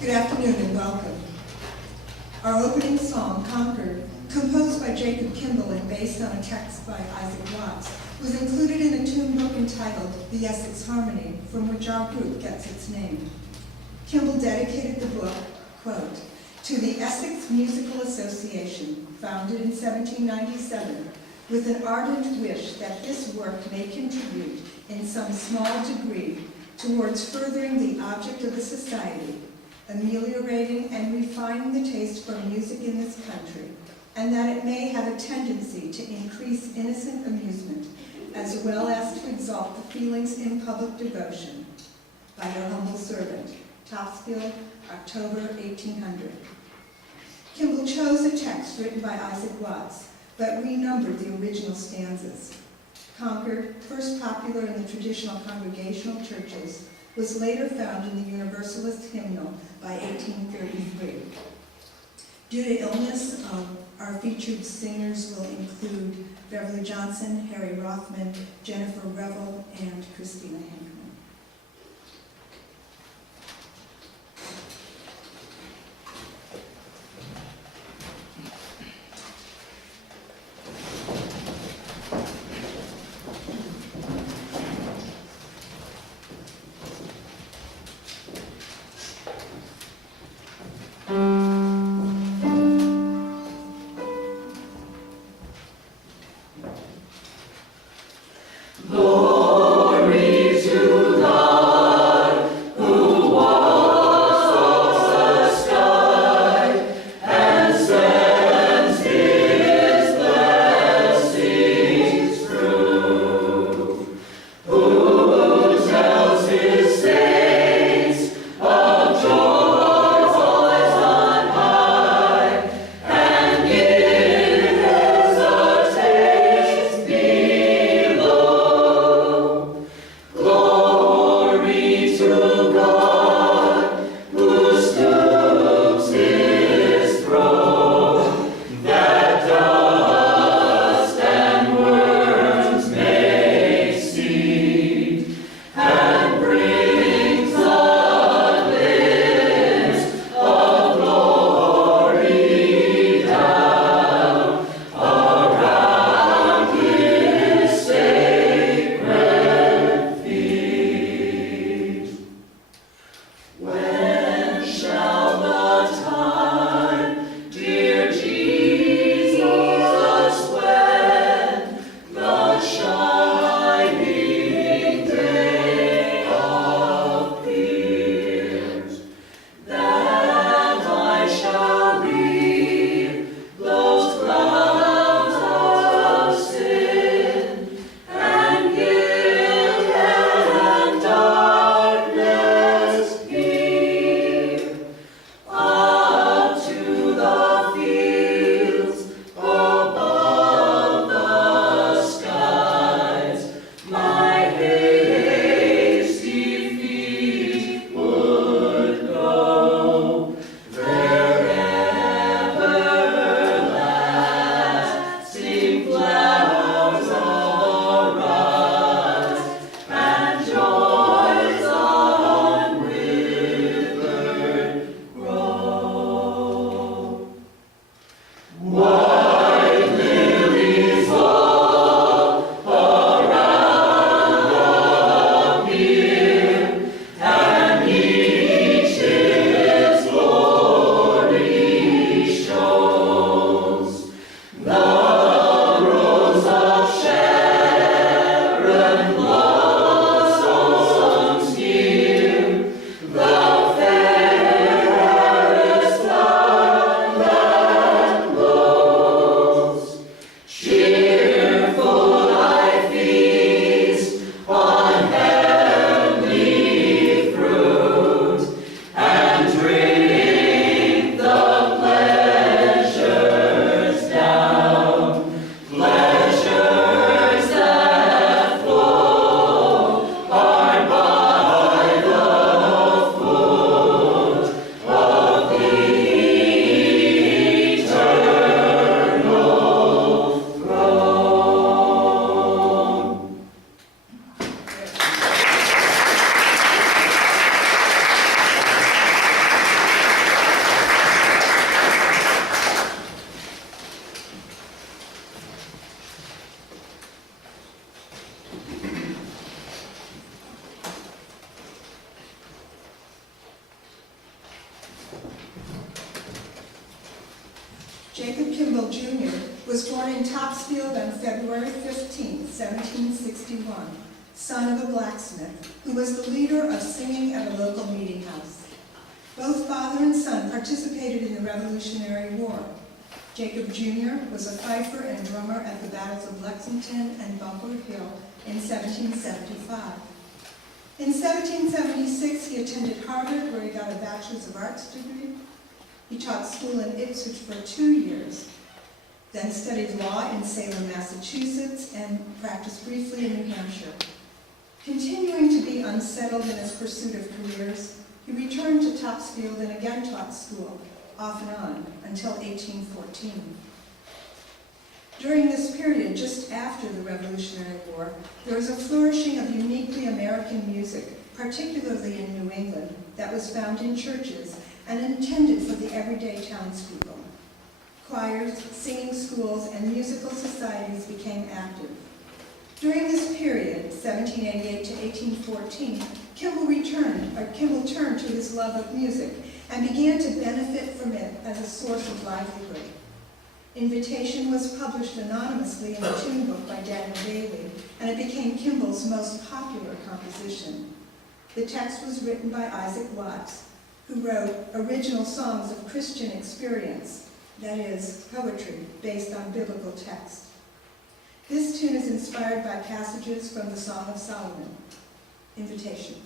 Good afternoon and welcome. Our opening song, Concord, composed by Jacob Kimball and based on a text by Isaac Watts, was included in a tune book entitled The Essex Harmony, from which our group gets its name. Kimball dedicated the book, quote, to the Essex Musical Association, founded in 1797, with an ardent wish that this work may contribute in some small degree towards furthering the object of the society, ameliorating and refining the taste for music in this country, and that it may have a tendency to increase innocent amusement, as well as to exalt the feelings in public devotion. By your humble servant, Topsfield, October 1800. Kimball chose a text written by Isaac Watts, but renumbered the original stanzas. Concord, first popular in the traditional congregational churches, was later found in the Universalist hymnal by 1833. Due to illness, our featured singers will include Beverly Johnson, Harry Rothman, Jennifer Revel, and Christina Hankman. Glory to Kimball Jr. was born in Topsfield on February 15, 1761, son of a blacksmith who was the leader of singing at a local meeting house. Both father and son participated in the Revolutionary War. Jacob Jr. was a fifer and drummer at the battles of Lexington and Bunker Hill in 1775. In 1776, he attended Harvard, where he got a Bachelor's of Arts degree. He taught school in Ipswich for 2 years, then studied law in Salem, Massachusetts, and practiced briefly in New Hampshire. Continuing to be unsettled in his pursuit of careers, he returned to Topsfield and again taught school, off and on, until 1814. During this period, just after the Revolutionary War, there was a flourishing of uniquely American music, particularly in New England, that was found in churches and intended for the everyday townspeople. Choirs, singing schools, and musical societies became active. During this period, 1788 to 1814, Kimball turned to his love of music and began to benefit from it as a source of livelihood. Invitation was published anonymously in a tune book by Daniel Bailey, and it became Kimball's most popular composition. The text was written by Isaac Watts, who wrote original songs of Christian experience, that is, poetry based on biblical text. This tune is inspired by passages from the Song of Solomon. Invitation.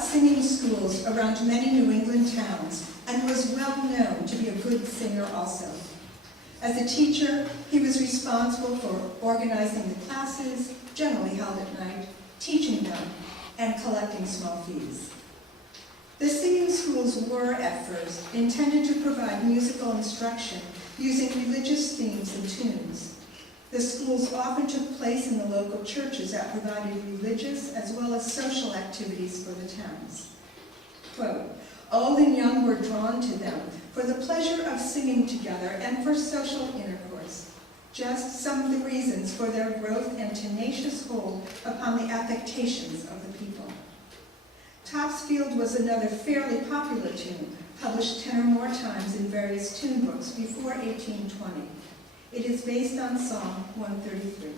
Singing schools around many New England towns and was well known to be a good singer also. As a teacher, he was responsible for organizing the classes, generally held at night, teaching them, and collecting small fees. The singing schools were, at first, intended to provide musical instruction using religious themes and tunes. The schools often took place in the local churches that provided religious as well as social activities for the towns. Quote, "Old and young were drawn to them for the pleasure of singing together and for social intercourse. just some of the reasons for their growth and tenacious hold upon the affectations of the people. Topsfield was another fairly popular tune, published 10 or more times in various tune books before 1820. It is based on Psalm 133.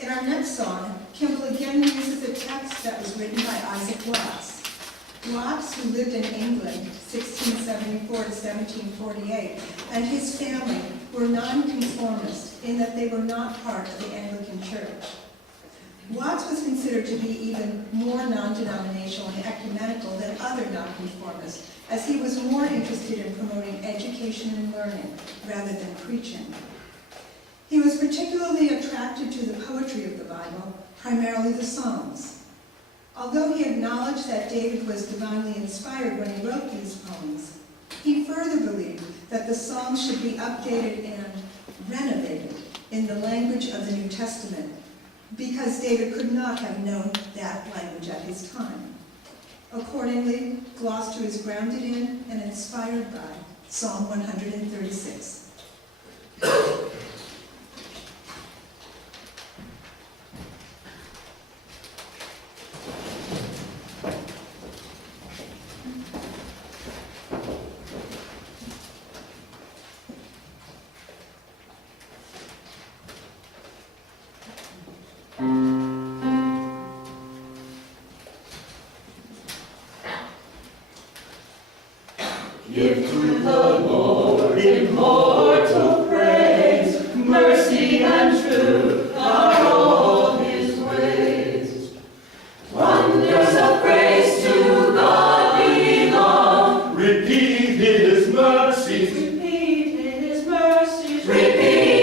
In our next song, Kimball again uses a text that was written by Isaac Watts. Watts, who lived in England 1674 to 1748, and his family were nonconformists in that they were not part of the Anglican Church. Watts was considered to be even more non-denominational and ecumenical than other nonconformists, as he was more interested in promoting education and learning rather than preaching. He was particularly attracted to the poetry of the Bible, primarily the Psalms. Although he acknowledged that David was divinely inspired when he wrote these poems, he further believed that the Psalms should be updated and renovated in the language of the New Testament, because David could not have known that language at his time. Accordingly, Gloucester is grounded in and inspired by Psalm 136. Give to the Lord immortal praise, mercy and truth are all his ways. Wonders of grace to God belong. Repeat his mercies, repeat his mercies, repeat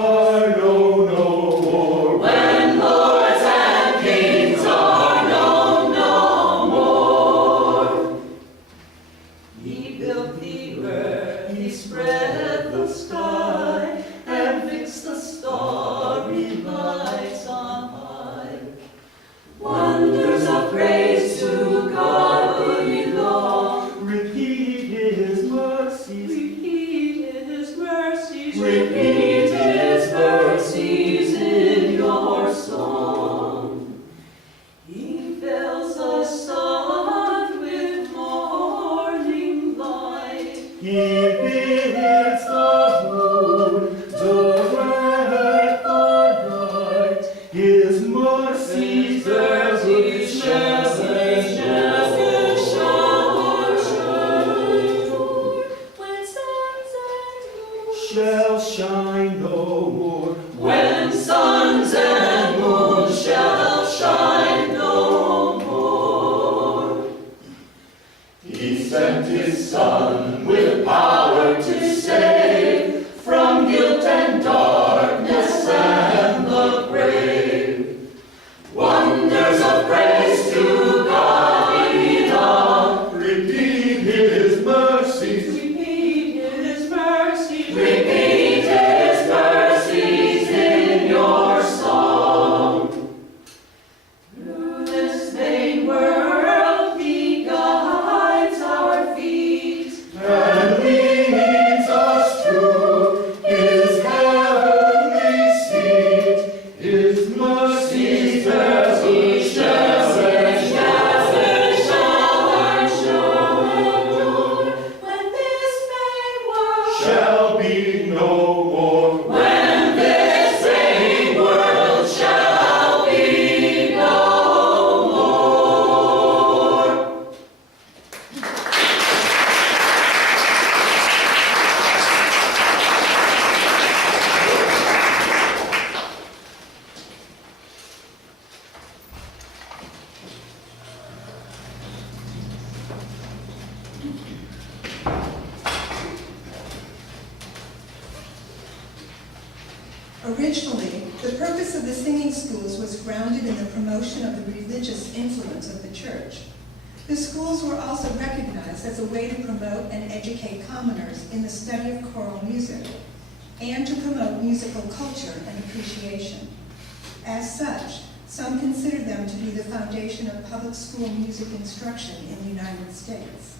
are known no more. When lords and kings are known no more. He built the earth, he spread the sky, and fixed the starry lights on high. Wonders of praise to God belong. Repeat his mercies. Repeat his mercies. Repeat his mercies in your song. He fills the sun with morning light. He bids the moon to red the night. His mercies every shower when suns and moons shall shine no more. When suns and moons shall shine no more. He sent his Son with power to save from guilt and darkness and the grave. Wonders of praise to God belong. Repeat his mercies. Repeat his mercies. Repeat his mercies in your song. Through this vain world he guides our feet and leads us to his heavenly seat. His mercies every shower. When this vain world shall be no more. When this vain world shall be no more. Originally, the purpose of the singing schools was grounded in the promotion of the religious influence of the church. The schools were also recognized as a way to promote and educate commoners in the study of choral music and to promote musical culture and appreciation. As such, some consider them to be the foundation of public school music instruction in the United States.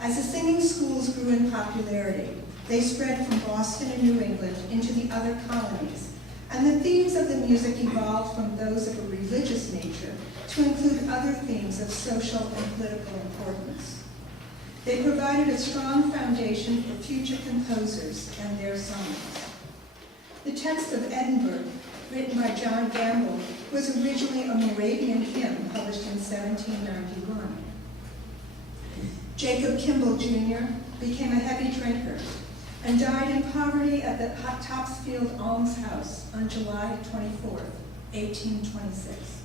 As the singing schools grew in popularity, they spread from Boston and New England into the other colonies, and the themes of the music evolved from those of a religious nature to include other themes of social and political importance. They provided a strong foundation for future composers and their songs. The text of Edinburgh, written by John Gamble, was originally a Moravian hymn published in 1791. Jacob Kimball, Jr. became a heavy drinker and died in poverty at the Topsfield Almshouse on July 24, 1826.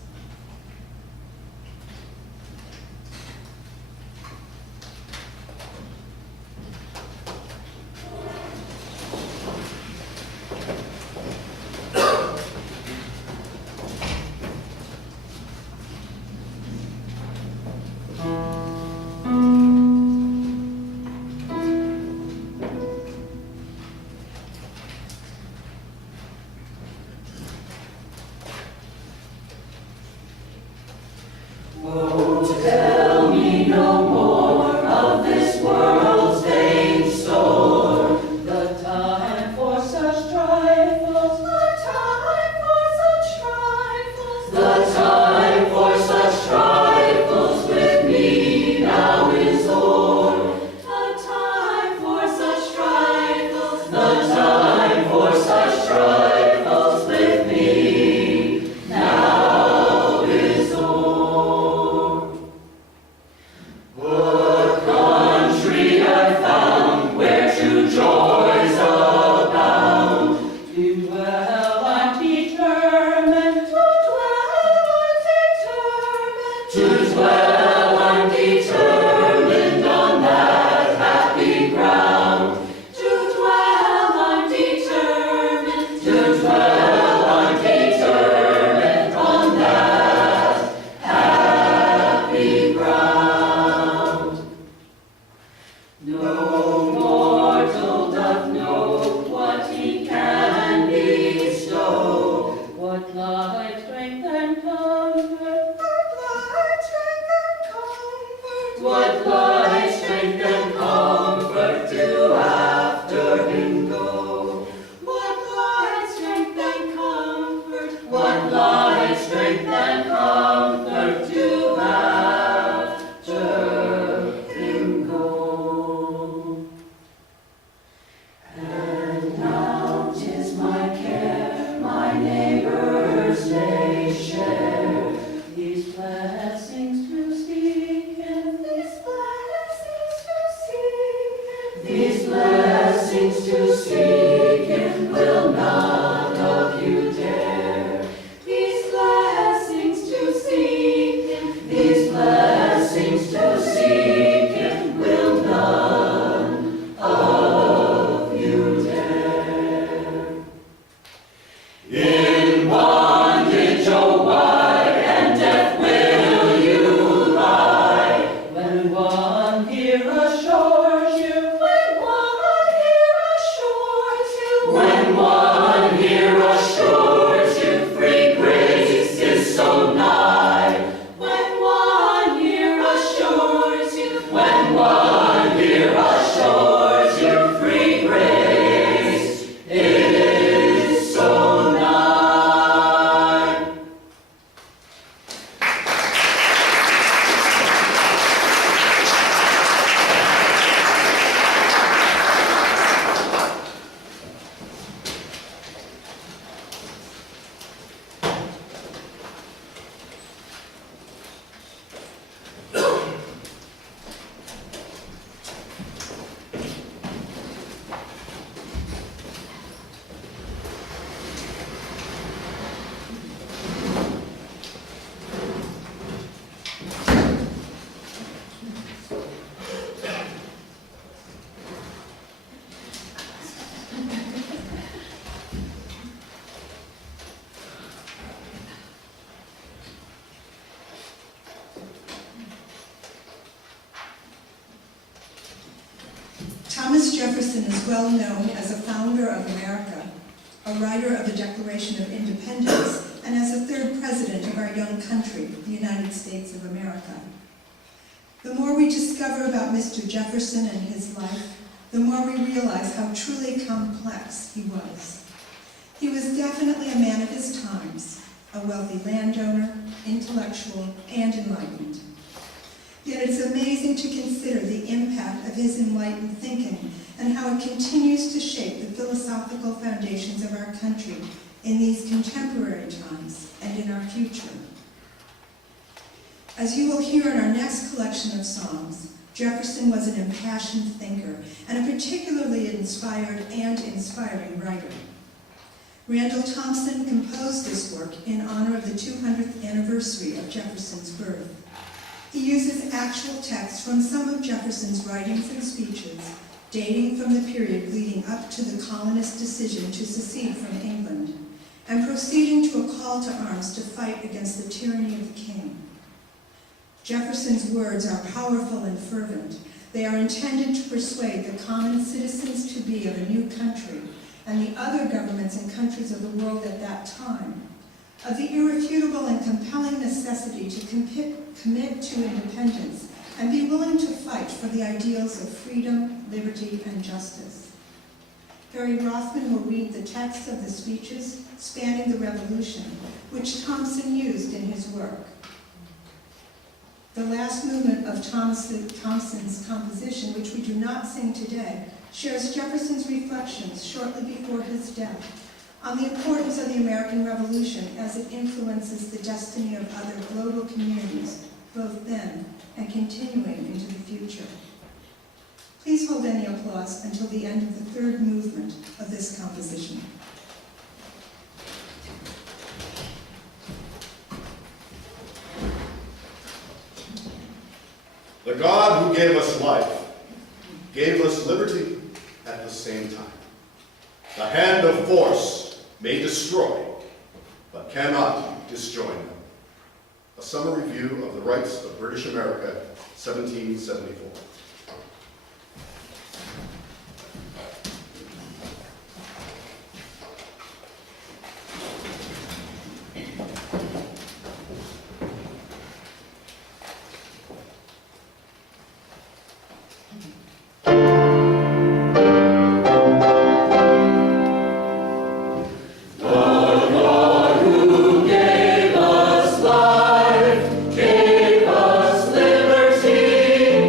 In bondage, oh, why and death will you lie? When one here assures you, when one here assures you, when one here assures you, free grace is so nigh. When one here assures you, when one here assures you, free grace is so nigh. Thomas Jefferson is well known as a founder of America, a writer of the Declaration of Independence, and as the third president of our young country, the United States of America. The more we discover about Mr. Jefferson and his life, the more we realize how truly complex he was. He was definitely a man of his times, a wealthy landowner, intellectual, and enlightened. Yet it's amazing to consider the impact of his enlightened thinking and how it continues to shape the philosophical foundations of our country in these contemporary times and in our future. As you will hear in our next collection of songs, Jefferson was an impassioned thinker and a particularly inspired and inspiring writer. Randall Thompson composed this work in honor of the 200th anniversary of Jefferson's birth. He uses actual texts from some of Jefferson's writings and speeches, dating from the period leading up to the colonists' decision to secede from England, and proceeding to a call to arms to fight against the tyranny of the king. Jefferson's words are powerful and fervent. They are intended to persuade the common citizens to be of a new country, and the other governments and countries of the world at that time, of the irrefutable and compelling necessity to commit to independence and be willing to fight for the ideals of freedom, liberty, and justice. Harry Rothman will read the text of the speeches spanning the Revolution, which Thompson used in his work. The last movement of Thompson's composition, which we do not sing today, shares Jefferson's reflections shortly before his death on the importance of the American Revolution as it influences the destiny of other global communities, both then and continuing into the future. Please hold any applause until the end of the third movement of this composition. The God who gave us life gave us liberty at the same time. The hand of force may destroy, but cannot disjoin them. A summary view of the rights of British America, 1774. Gave us liberty.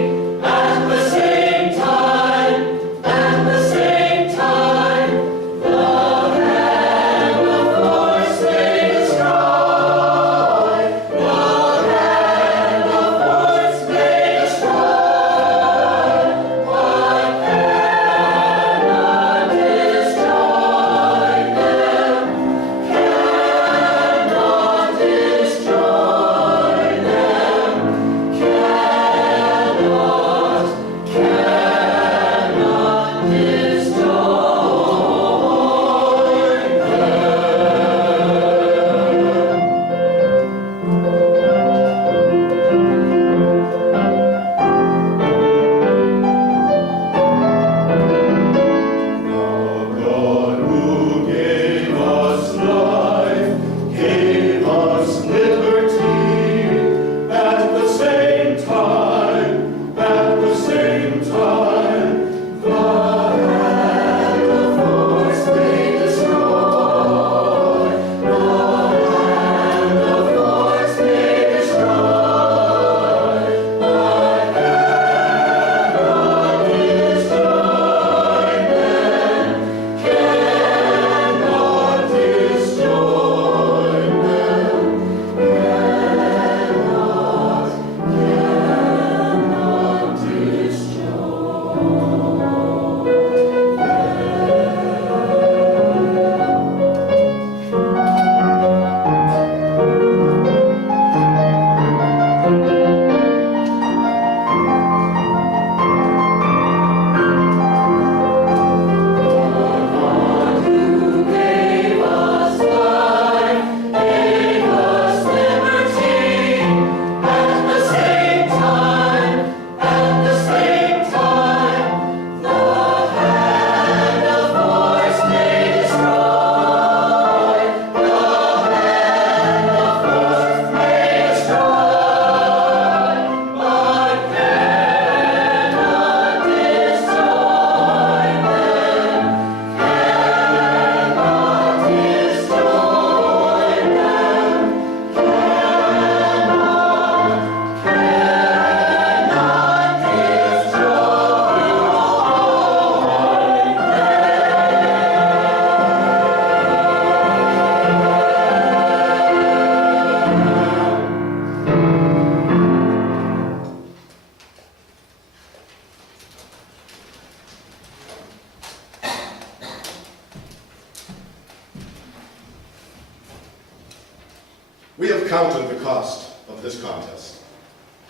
counted the cost of this contest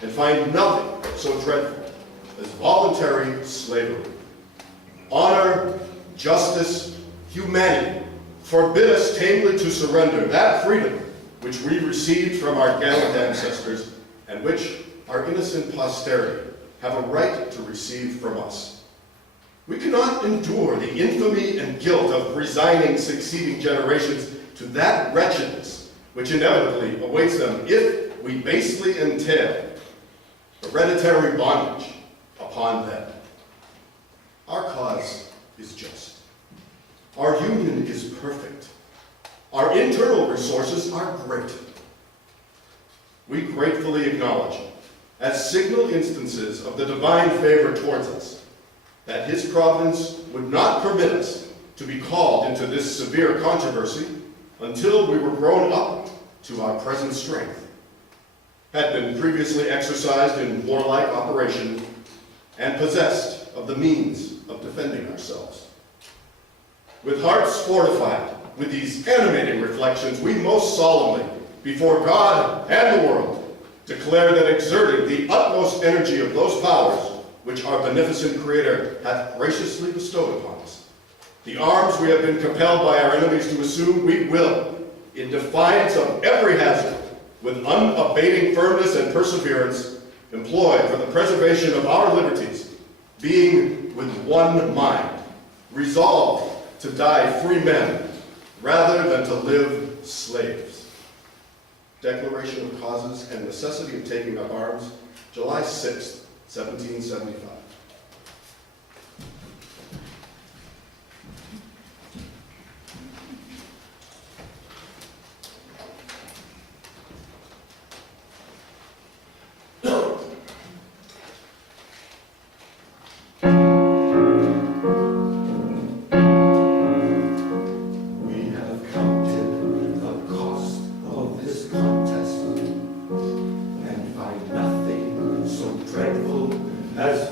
and find nothing so dreadful as voluntary slavery. Honor, justice, humanity forbid us tamely to surrender that freedom which we received from our gallant ancestors and which our innocent posterity have a right to receive from us. We cannot endure the infamy and guilt of resigning succeeding generations to that wretchedness which inevitably awaits them if we basely entail hereditary bondage upon them. Our cause is just. Our union is perfect. Our internal resources are great. We gratefully acknowledge, as signal instances of the divine favor towards us, that his providence would not permit us to be called into this severe controversy until we were grown up to our present strength, had been previously exercised in warlike operation, and possessed of the means of defending ourselves. With hearts fortified with these animating reflections, we most solemnly, before God and the world, declare that exerting the utmost energy of those powers which our beneficent Creator hath graciously bestowed upon us, the arms we have been compelled by our enemies to assume, we will, in defiance of every hazard, with unabating firmness and perseverance, employ for the preservation of our liberties, being with one mind, resolved to die free men rather than to live slaves. Declaration of Causes and Necessity of Taking Up Arms, July 6, 1775. As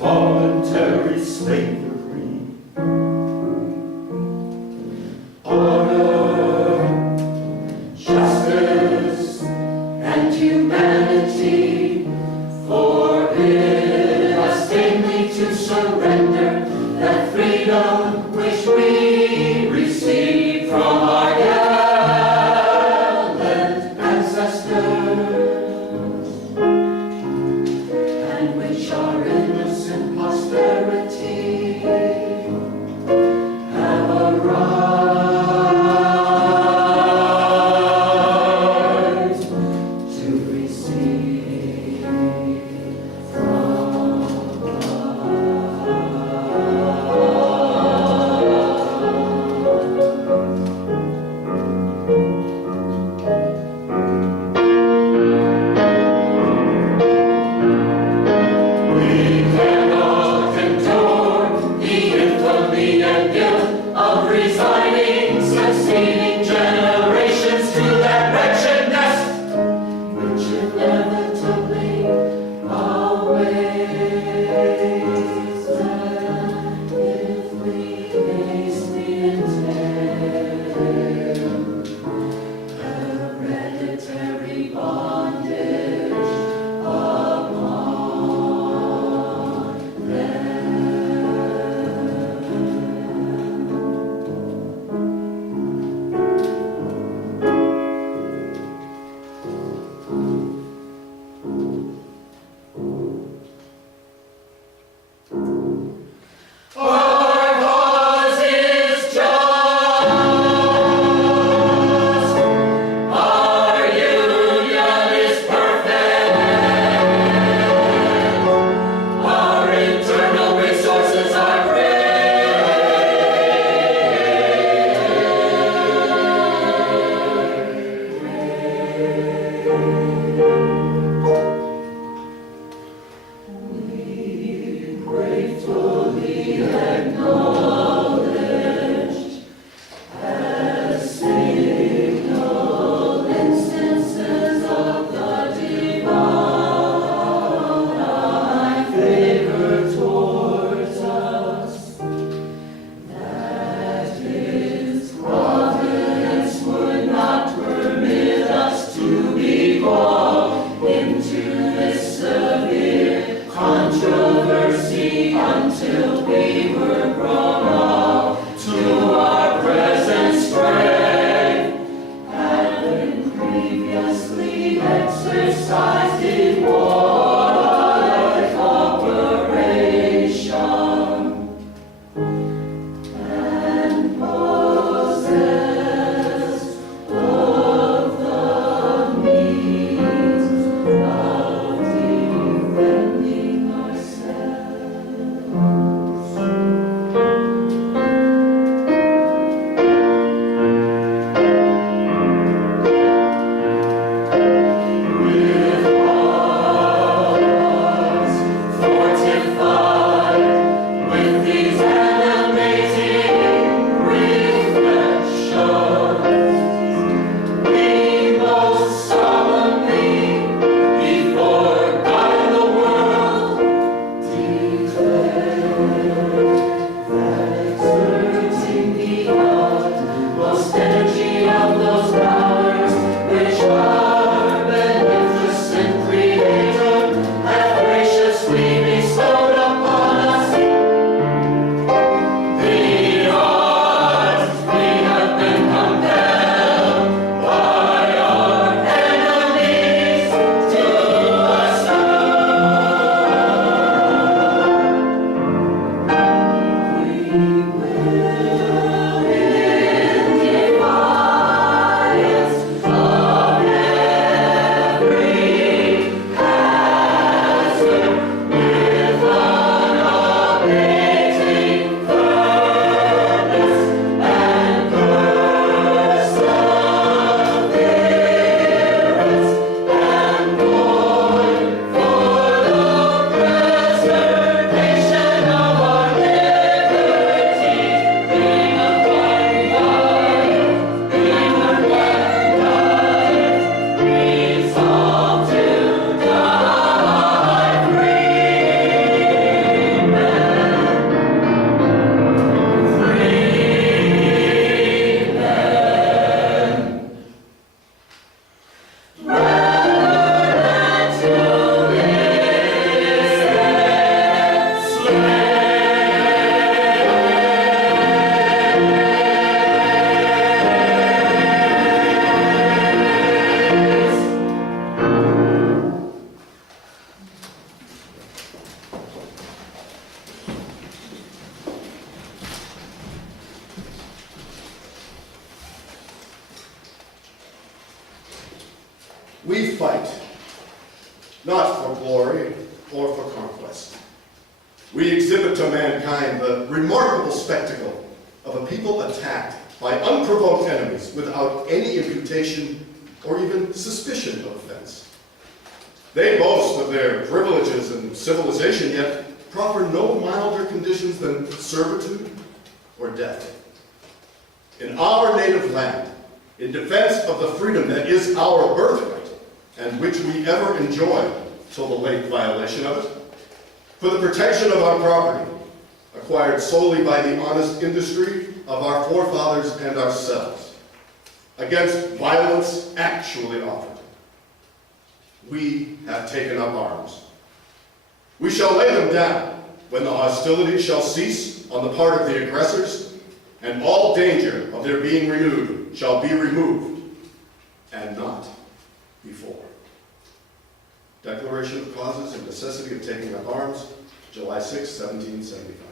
We fight, not for glory or for conquest. We exhibit to mankind the remarkable spectacle of a people attacked by unprovoked enemies without any imputation or even suspicion of offense. They boast of their privileges and civilization, yet proffer no milder conditions than servitude or death. In our native land, in defense of the freedom that is our birthright, and which we ever enjoyed till the late violation of it, for the protection of our property, acquired solely by the honest industry of our forefathers and ourselves, against violence actually offered, we have taken up arms. We shall lay them down when the hostilities shall cease on the part of the aggressors, and all danger of their being renewed shall be removed, and not before. Declaration of Causes and Necessity of Taking Up Arms, July 6, 1775.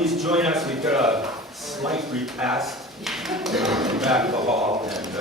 please join us. We've got a slight repast in the back of the hall. And